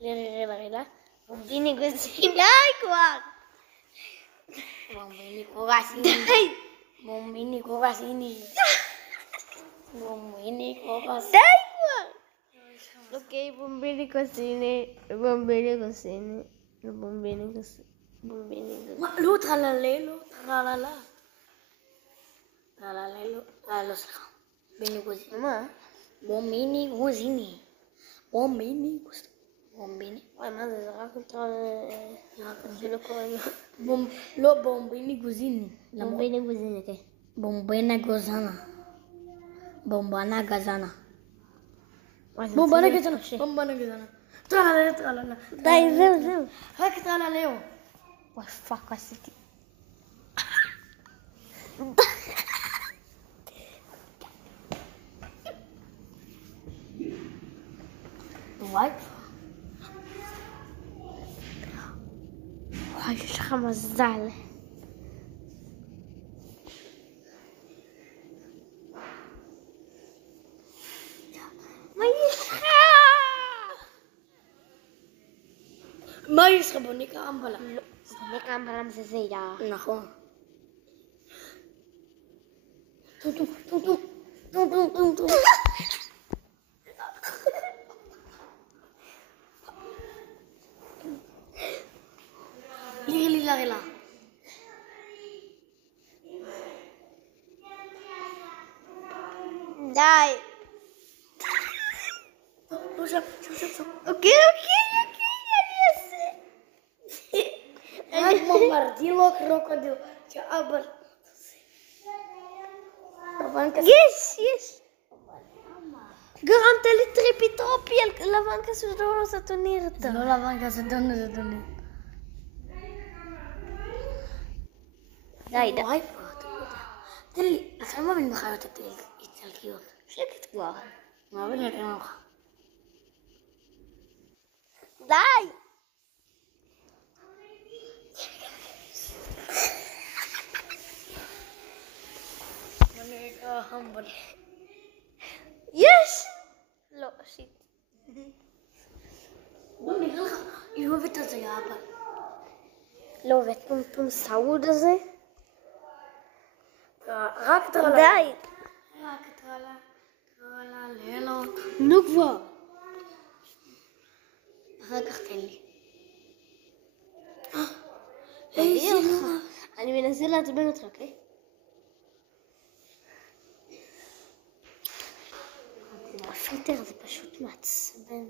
לרגע. בומביני גוזיני. די כבר! בומביני קורסיני. די! בומביני קורסיני. בומביני קורסיני. די כבר! אוקיי, בומביני קורסיני. בומביני קורסיני. בומביני קורסיני. בומביני קורסיני. לא, טרלללו, טרללה. טרלללו, לא סליחה. בומביני גוזיני. מה? בומביני גוזיני. בומביני גוזיני. בומביני? וואי, מה זה? זה רק שלא קוראים לו. לא, בומביני גוזיני. בומביני גוזיני, כן. בומבינה גוזנה. בומבנה גזנה. בומבנה גזנה. בומבנה גזנה. טרללה, טרללה. די, זהו. רק טרללהו. וואי, פאק, עשיתי. וואי. וואי, יש לך מזל. מה יש לך? מה יש לך? בוא נקרא אמבלם. לא, בוא נקרא אמבלם זה יא. נכון. טום. לילה. די. עכשיו. אוקיי, אני אעשה. רק מרדיलो קרוקודיל. שאבא. יש. גרמת לי טריפיטרופי על לבן כזה דונו סטוניר. זה לא לבן כזה דונו סטוניר. די. וואי פה, אתה יודע. תן לי, אתה לא מבין בחיות איטלקיות. שקט כבר. מה מבין לכם ממך? די! אני אקרא המבל. יש! לא, שיט. לא, נראה לך, היא לא אוהבת את זה, אבל. לא אוהבת פום סעוד הזה? רק טרלה. די! רק טרלה, ללו. נו כבר. אחר כך תן לי. אני מנסה לעצבן אותך, אוקיי? הפילטר הזה פשוט מעצבן.